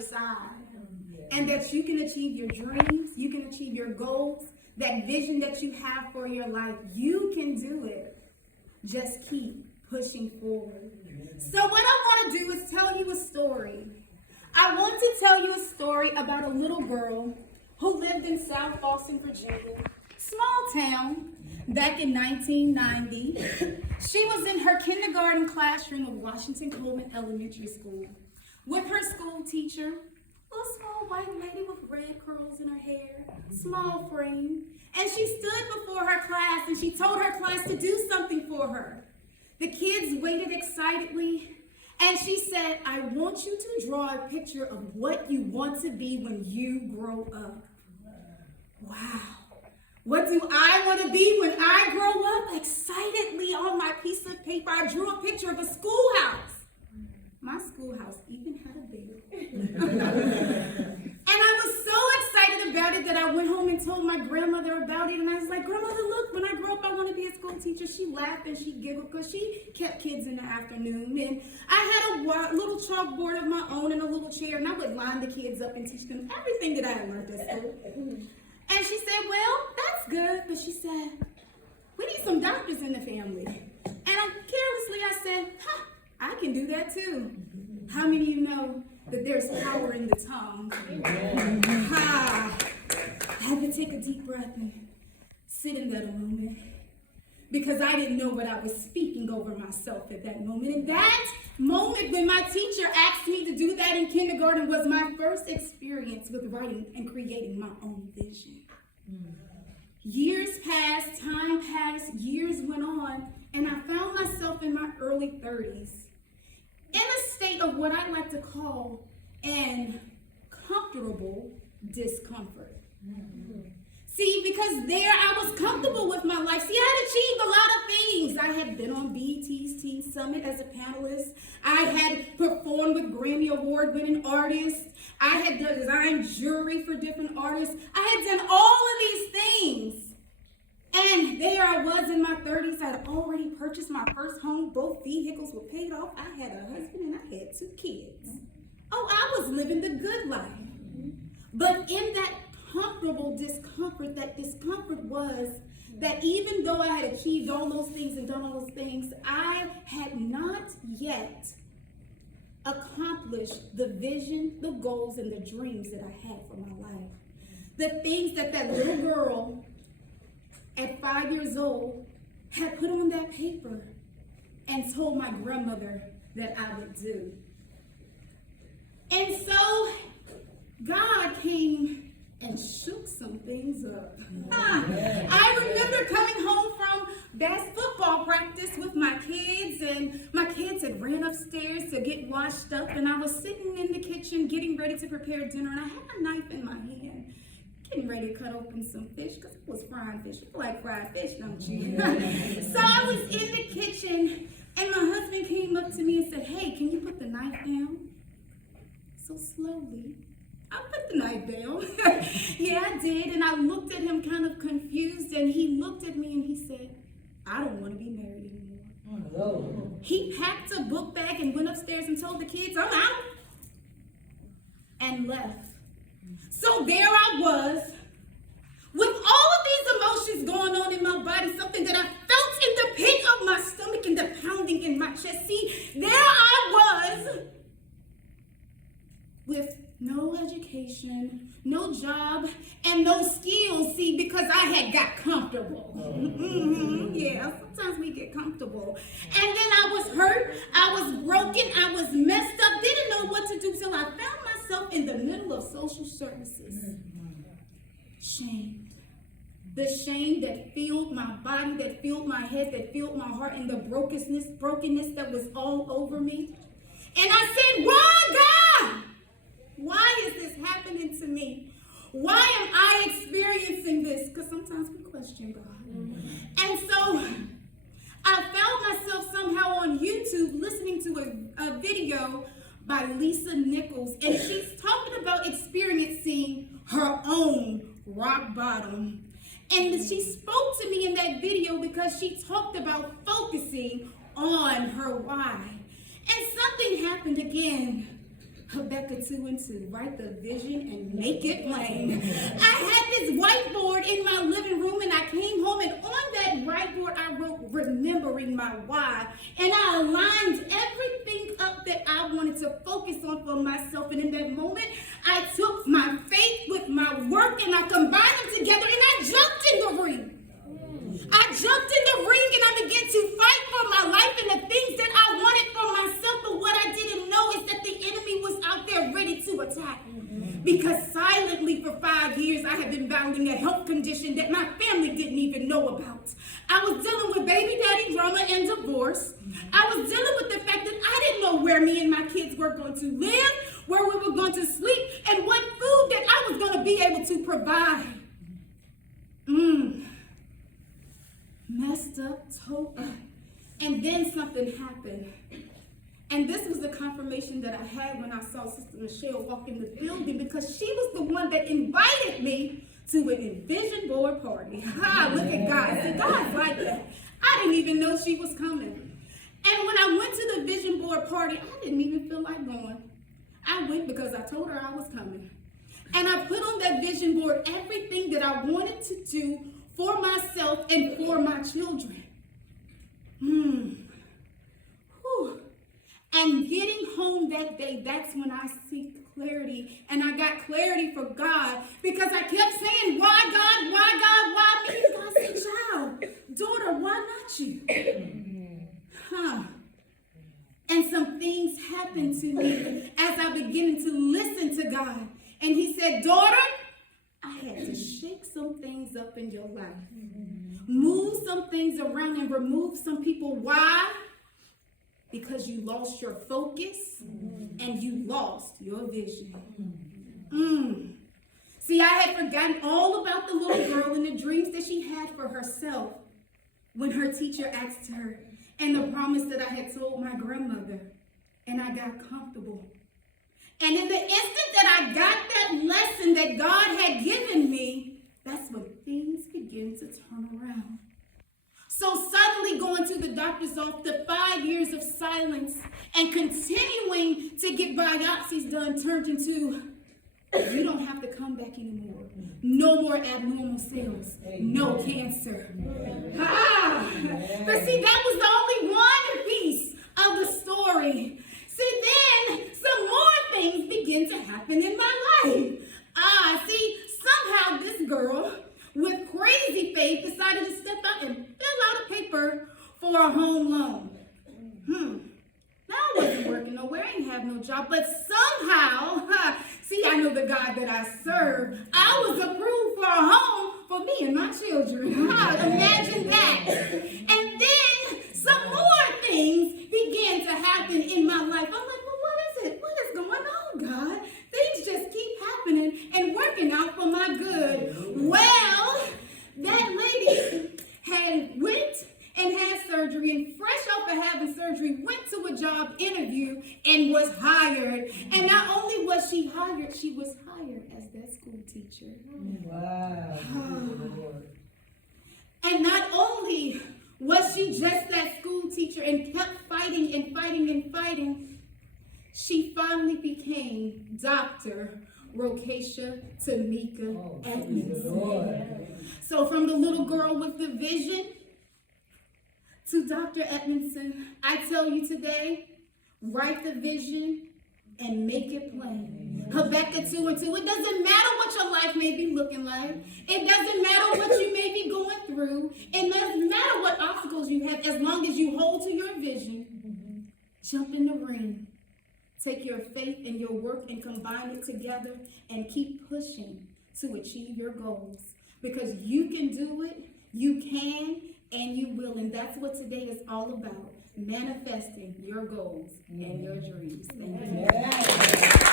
side, and that you can achieve your dreams, you can achieve your goals, that vision that you have for your life. You can do it. Just keep pushing forward. So what I want to do is tell you a story. I want to tell you a story about a little girl who lived in South Boston, Virginia, small town, back in 1990. She was in her kindergarten classroom of Washington Coleman Elementary School with her school teacher, a little small white lady with red curls in her hair, small frame. And she stood before her class and she told her class to do something for her. The kids waited excitedly, and she said, I want you to draw a picture of what you want to be when you grow up. Wow. What do I want to be when I grow up? Excitedly on my piece of paper, I drew a picture of a schoolhouse. My schoolhouse even had a bell. And I was so excited about it that I went home and told my grandmother about it. And I was like, Grandmother, look, when I grow up, I want to be a school teacher. She laughed and she giggled because she kept kids in the afternoon. And I had a little chalkboard of my own and a little chair. And I would line the kids up and teach them everything that I had learned at school. And she said, well, that's good. But she said, we need some doctors in the family. And carelessly I said, I can do that too. How many of you know that there's power in the tongue? I had to take a deep breath and sit in that a moment, because I didn't know what I was speaking over myself at that moment. And that moment when my teacher asked me to do that in kindergarten was my first experience with writing and creating my own vision. Years passed, time passed, years went on, and I found myself in my early 30s in a state of what I like to call an comfortable discomfort. See, because there I was comfortable with my life. See, I had achieved a lot of things. I had been on BET's Teen Summit as a panelist. I had performed with Grammy Award-winning artists. I had designed jewelry for different artists. I had done all of these things. And there I was in my 30s. I had already purchased my first home. Both vehicles were paid off. I had a husband and I had 2 kids. Oh, I was living the good life. But in that comfortable discomfort, that discomfort was that even though I had achieved all those things and done all those things, I had not yet accomplished the vision, the goals, and the dreams that I had for my life. The things that that little girl at 5 years old had put on that paper and told my grandmother that I would do. And so God came and shook some things up. I remember coming home from football practice with my kids, and my kids had ran upstairs to get washed up, and I was sitting in the kitchen getting ready to prepare dinner, and I had a knife in my hand, getting ready to cut open some fish, because it was frying fish. You like fried fish, don't you? So I was in the kitchen, and my husband came up to me and said, hey, can you put the knife down? So slowly, I put the knife down. Yeah, I did. And I looked at him kind of confused, and he looked at me and he said, I don't want to be married anymore. Oh. He packed a book bag and went upstairs and told the kids, I'm out, and left. So there I was, with all of these emotions going on in my body, something that I felt in the pit of my stomach and the pounding in my chest. See, there I was, with no education, no job, and no skills, see, because I had got comfortable. Yeah, sometimes we get comfortable. And then I was hurt, I was broken, I was messed up, didn't know what to do, till I found myself in the middle of social services. Shame. The shame that filled my body, that filled my head, that filled my heart, and the brokenness that was all over me. And I said, why, God? Why is this happening to me? Why am I experiencing this? Because sometimes we question God. And so I found myself somehow on YouTube listening to a video by Lisa Nichols, and she's talking about experiencing her own rock bottom. And she spoke to me in that video because she talked about focusing on her why. And something happened again Habakkuk 2:2, write the vision and make it plain. I had this whiteboard in my living room, and I came home, and on that whiteboard I wrote remembering my why, and I aligned everything up that I wanted to focus on for myself. And in that moment, I took my faith with my work and I combined them together, and I jumped in the ring. I jumped in the ring and I began to fight for my life and the things that I wanted for myself. But what I didn't know is that the enemy was out there ready to attack. Because silently for 5 years, I had been battling a health condition that my family didn't even know about. I was dealing with baby daddy drama and divorce. I was dealing with the fact that I didn't know where me and my kids were going to live, where we were going to sleep, and what food that I was going to be able to provide. Messed up, told up. And then something happened. And this was the confirmation that I had when I saw Sister Michelle walk in the building, because she was the one that invited me to an Envision board party. Look at God. See, God's like that. I didn't even know she was coming. And when I went to the Vision board party, I didn't even feel like going. I went because I told her I was coming. And I put on that vision board everything that I wanted to do for myself and for my children. And getting home that day, that's when I seek clarity. And I got clarity for God, because I kept saying, why God, why me? God said, child, daughter, why not you? And some things happened to me as I began to listen to God. And he said, daughter, I had to shake some things up in your life. Move some things around and remove some people. Why? Because you lost your focus and you lost your vision. See, I had forgotten all about the little girl and the dreams that she had for herself when her teacher asked her, and the promise that I had told my grandmother. And I got comfortable. And in the instant that I got that lesson that God had given me, that's when things began to turn around. So suddenly going to the doctor's office, 5 years of silence and continuing to get biopsies done turned into, you don't have to come back anymore. No more abnormal cells. No cancer. But see, that was the only one piece of the story. See, then some more things begin to happen in my life. See, somehow this girl with crazy faith decided to step out and fill out a paper for a home loan. Now I wasn't working nowhere, I didn't have no job, but somehow, see, I know the God that I serve. I was approved for a home for me and my children. Imagine that. And then some more things began to happen in my life. I'm like, well, what is it? What is going on, God? Things just keep happening and working out for my good. Well, that lady went and had surgery, and fresh off of having surgery, went to a job interview and was hired. And not only was she hired as that school teacher. Wow. And not only was she just that school teacher and kept fighting and fighting and fighting, she finally became Dr. Rokeisha Tamika Edmondson. So from the little girl with the vision to Dr. Edmondson, I tell you today, write the vision and make it plain. Habakkuk 2:2. It doesn't matter what your life may be looking like. It doesn't matter what you may be going through. It doesn't matter what obstacles you have, as long as you hold to your vision. Jump in the ring. Take your faith and your work and combine it together and keep pushing to achieve your goals. Because you can do it, you can, and you will. And that's what today is all about. Manifesting your goals and your dreams. Thank you.